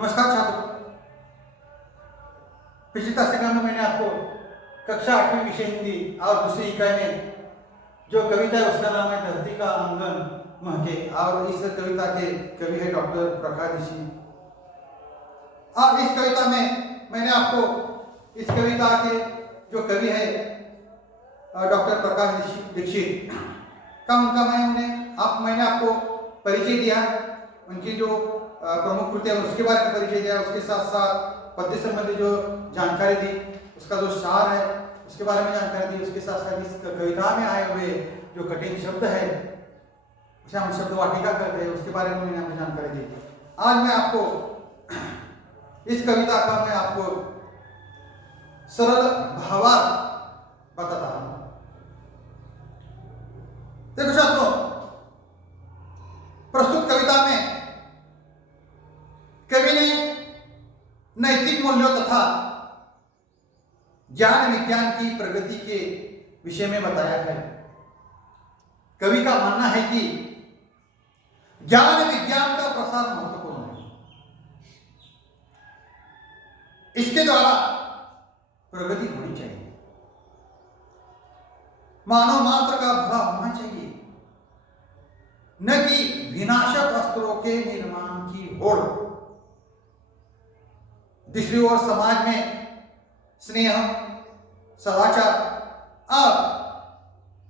नमस्कार छात्रों। पिछली तासिका में मैंने आपको कक्षा 8वीं विषय हिंदी और दूसरी इकाई में जो कविता है उसका नाम है धरती का आंगन महके और इस कविता के कवि है डॉक्टर प्रकाश ऋषि। और इस कविता में मैंने आपको इस कविता के जो कवि है डॉक्टर प्रकाश दीक्षित का मैंने आपको परिचय दिया, उनकी जो प्रमुख कृतियां उसके बारे में परिचय दिया, उसके साथ साथ पद्य संबंधी जो जानकारी दी, उसका जो सार है उसके बारे में जानकारी दी, उसके साथ साथ इस कविता में आए हुए जो कठिन शब्द है उसे हम शब्द वाटिका कहते हैं, उसके बारे में मैंने आपको जानकारी दी। आज मैं आपको इस कविता का मैं आपको सरल भावार्थ बताता हूं। देखो छात्रों, प्रस्तुत कविता में कवि ने नैतिक मूल्यों तथा ज्ञान विज्ञान की प्रगति के विषय में बताया है। कवि का मानना है कि ज्ञान विज्ञान का प्रसार महत्वपूर्ण है, इसके द्वारा प्रगति होनी चाहिए, मानव मात्र का भला होना चाहिए, न कि विनाशक अस्त्रों के निर्माण की होड़। दूसरी ओर समाज में स्नेह, सदाचार और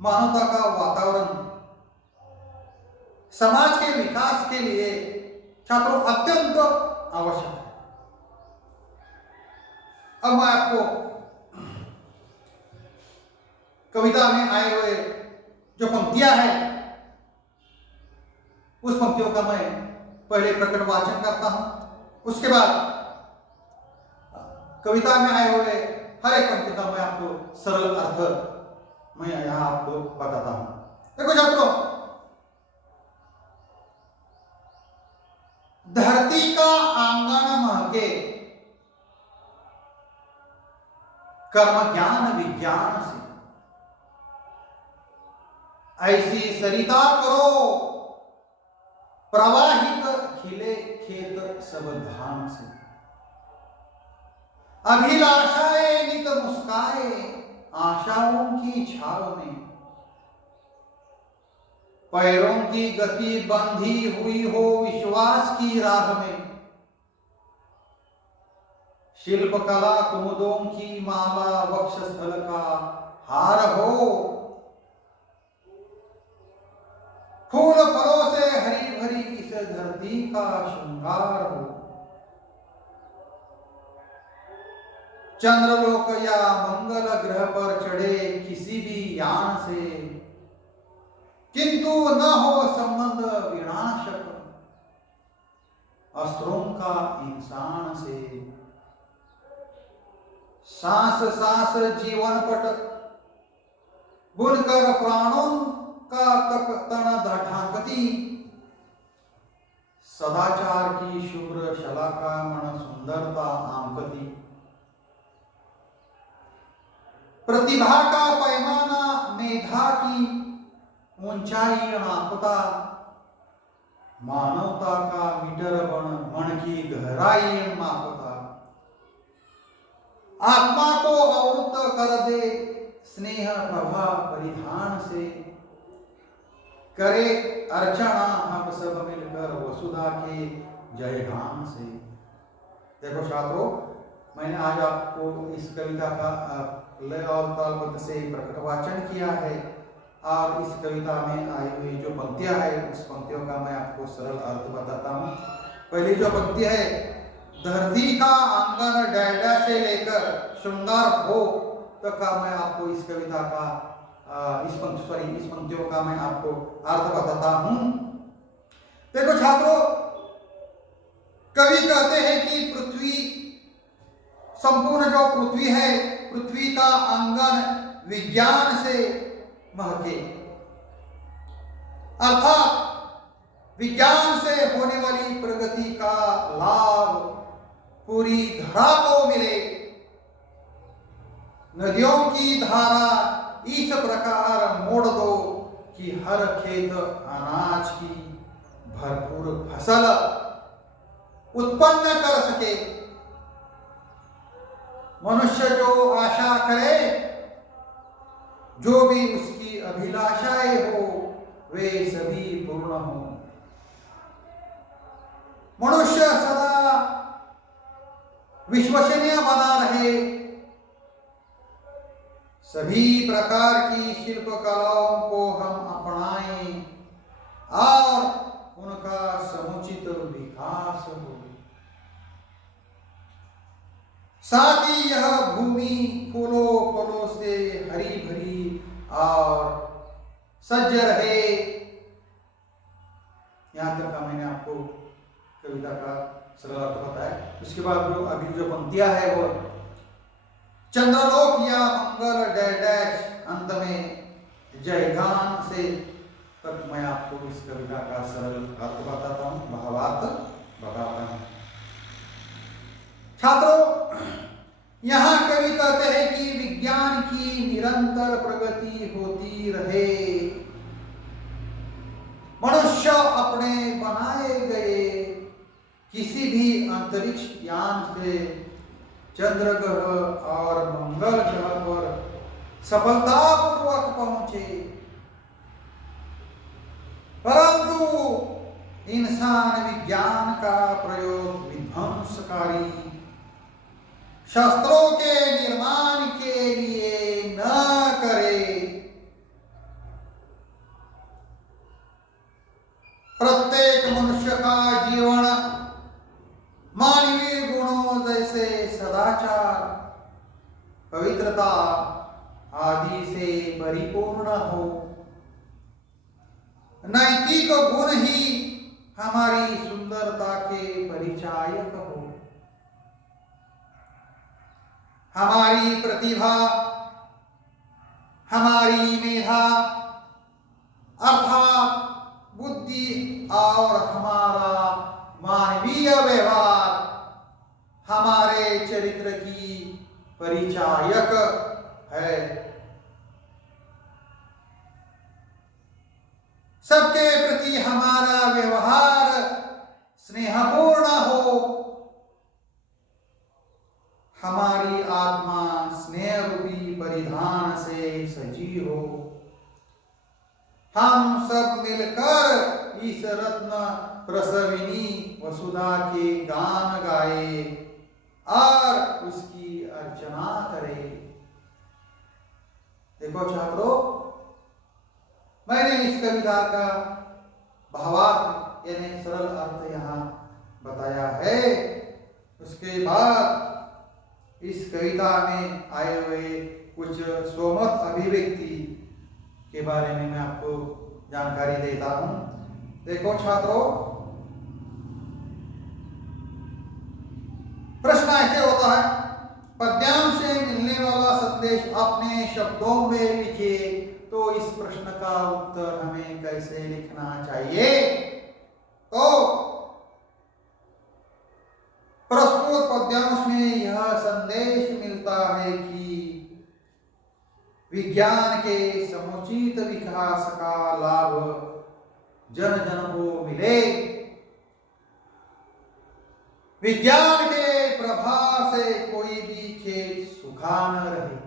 मानवता का वातावरण समाज के विकास के लिए छात्रों अत्यंत आवश्यक है। अब मैं आपको कविता में आए हुए जो पंक्तियां हैं उस पंक्तियों का मैं पहले प्रकट वाचन करता हूं, उसके बाद कविता में आए हुए हर एक पंक्ति का मैं आपको सरल अर्थ मैं यहां आपको बताता हूं। देखो छात्रों, धरती का आंगन महके कर्म ज्ञान विज्ञान से, ऐसी सरिता करो प्रवाहित खिले खेत सब धान से। अभिलाषाएं नित मुस्काए आशाओं की छाव में, पैरों की गति बंधी हुई हो विश्वास की राह में। शिल्प कला कुमुदों की माला वक्षस्थल का हार हो, फूल फलों से हरी भरी इस धरती का श्रृंगार हो। चंद्रलोक या मंगल ग्रह पर चढ़े किसी भी यान से, किंतु न हो संबंध विनाशक अस्त्रों का इंसान से। सांस सांस जीवन पट बुनकर प्राणों का तक तन ढांकती, सदाचार की शुभ्र शलाका मन सुंदरता आंकती। प्रतिभा का पैमाना मेधा की ऊंचाई नापता, मानवता का मीटर मन की गहराई मापता। आत्मा को आवृत कर दे स्नेह प्रभा परिधान से, करे अर्चना हम सब मिलकर वसुधा के जयगान से। देखो छात्रों, मैंने आज आपको इस कविता का लय और तालबद्ध से प्रकट वाचन किया है और इस कविता में आई हुई जो पंक्तियां है उस पंक्तियों का मैं आपको सरल अर्थ बताता हूं। पहली जो पंक्ति है, धरती का आंगन डैडा से लेकर श्रृंगार हो तक का मैं आपको इस कविता का इस पंक्तियों का मैं आपको अर्थ बताता हूं। देखो छात्रों, कवि कहते हैं कि पृथ्वी, संपूर्ण जो पृथ्वी है, पृथ्वी का आंगन विज्ञान से महके, अर्थात विज्ञान से होने वाली प्रगति का लाभ पूरी धरा को मिले। नदियों की धारा इस प्रकार मोड़ दो कि हर खेत अनाज की भरपूर फसल उत्पन्न कर सके। मनुष्य जो आशा करे, जो भी उसकी अभिलाषाएं हो, वे सभी पूर्ण हो। मनुष्य सदा विश्वसनीय बना रहे, सभी प्रकार की शिल्प कलाओं को हम अपनाएं और उनका समुचित विकास हो। साथ ही यह भूमि फूलों फलों से हरी भरी और सज्ज रहे। यहां तक का मैंने आपको कविता का सरल अर्थ बताया। उसके बाद जो अभी जो पंक्तियां है वो चंद्रलोक या मंगल डैश अंत में जयगान से तक मैं आपको इस कविता का सरल अर्थ बताता हूँ, भावार्थ बताता हूँ। छात्रों, यहाँ कवि कहते हैं कि विज्ञान की निरंतर प्रगति होती रहे। मनुष्य अपने बनाए गए किसी भी अंतरिक्ष यान से चंद्र ग्रह और मंगल ग्रह पर सफलतापूर्वक पहुंचे, परंतु इंसान विज्ञान का प्रयोग विध्वंसकारी शस्त्रों के निर्माण के लिए न करे। प्रत्येक मनुष्य का जीवन मानवीय गुणों जैसे सदाचार, पवित्रता आदि से परिपूर्ण हो। नैतिक गुण ही हमारी सुंदरता के परिचायक हो। हमारी प्रतिभा, हमारी मेधा अर्थात बुद्धि और हमारा मानवीय व्यवहार हमारे चरित्र की परिचायक है। सबके प्रति हमारा व्यवहार स्नेहपूर्ण हो। हमारी आत्मा स्नेह रूपी परिधान से सजी हो। हम सब मिलकर इस रत्न प्रसविनी वसुधा के गान गाए और उसकी अर्चना करें। देखो छात्रों, मैंने इस कविता का भावार्थ यानी सरल अर्थ यहाँ बताया है। उसके बाद इस कविता में आए हुए कुछ स्वमत अभिव्यक्ति के बारे में मैं आपको जानकारी देता हूं। देखो छात्रों, प्रश्न ऐसे होता है, पद्यांश से मिलने वाला संदेश अपने शब्दों में लिखिए। तो इस प्रश्न का उत्तर हमें कैसे लिखना चाहिए? तो प्रस्तुत पद्यांश में यह संदेश मिलता है कि विज्ञान के समुचित विकास का लाभ जन जन को मिले। विज्ञान के प्रभाव से कोई भी खेत सूखा न रहे।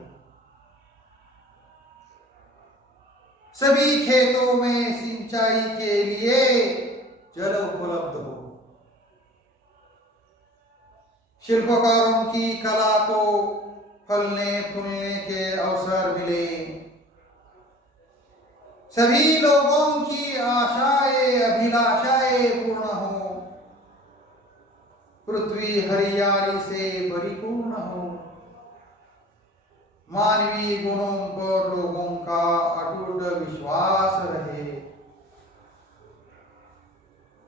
सभी खेतों में सिंचाई के लिए जल उपलब्ध हो। शिल्पकारों की कला को फलने फूलने के अवसर मिले। सभी लोगों की आशाएं अभिलाषाएं पूर्ण हो। पृथ्वी हरियाली से परिपूर्ण हो। मानवीय गुणों पर लोगों का अटूट विश्वास रहे।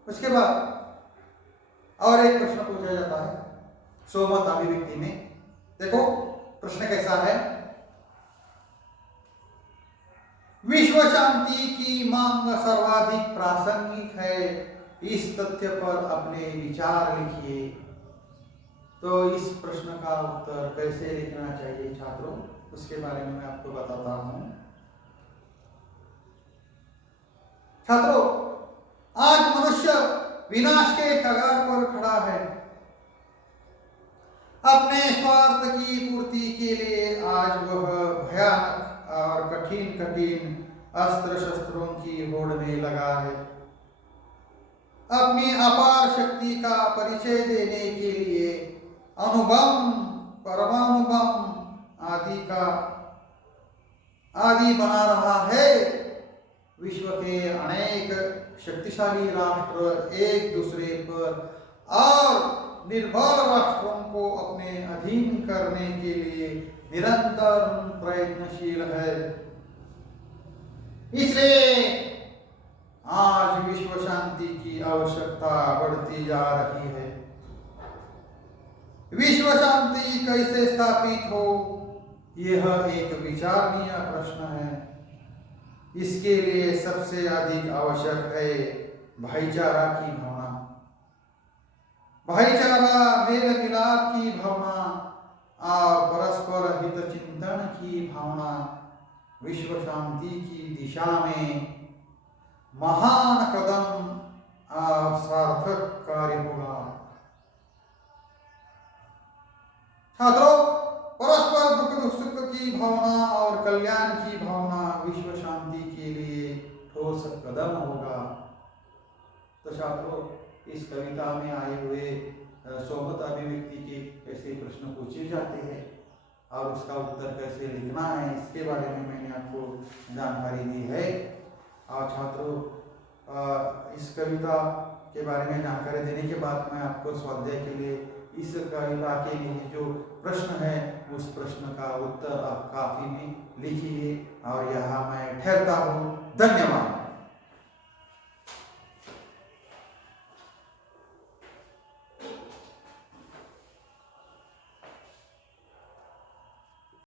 उसके बाद और एक प्रश्न पूछा जाता है स्वमत अभिव्यक्ति में। देखो प्रश्न कैसा है, विश्व शांति की मांग सर्वाधिक प्रासंगिक है, इस तथ्य पर अपने विचार लिखिए। तो इस प्रश्न का उत्तर कैसे लिखना चाहिए छात्रों, उसके बारे में मैं आपको बताता हूं। छात्रों, आज मनुष्य विनाश के कगार पर खड़ा है। अपने स्वार्थ की पूर्ति के लिए आज वह भयानक और कठिन कठिन अस्त्र शस्त्रों की होड़ में लगा है। अपनी अपार शक्ति का परिचय देने के लिए अणुबम, परमाणु बम आदि बना रहा है। विश्व के अनेक शक्तिशाली राष्ट्र एक दूसरे पर और निर्भर राष्ट्रों को अपने अधीन करने के लिए निरंतर प्रयत्नशील है। इसलिए आज विश्व शांति की आवश्यकता बढ़ती जा रही है। विश्व शांति कैसे स्थापित हो, यह एक विचारणीय प्रश्न है। इसके लिए सबसे अधिक आवश्यक है भाईचारा की भावना, भाईचारा मेल मिलाप की भावना और परस्पर हित चिंतन की भावना विश्व शांति की दिशा में महान कदम और सार्थक कार्य होगा। छात्रों, परस्पर दुख सुख की भावना और कल्याण की भावना विश्व शांति के लिए ठोस कदम होगा। तो छात्रों, इस कविता में आए हुए सोबत अभिव्यक्ति के ऐसे प्रश्न पूछे जाते हैं और उसका उत्तर कैसे लिखना है, इसके बारे में मैंने आपको जानकारी दी है। और छात्रों, इस कविता के बारे में जानकारी देने के बाद मैं आपको स्वाध्याय के लिए इस कविता के लिए जो प्रश्न है उस प्रश्न का उत्तर आप काफी में लिखिए और यहाँ मैं ठहरता हूँ। धन्यवाद।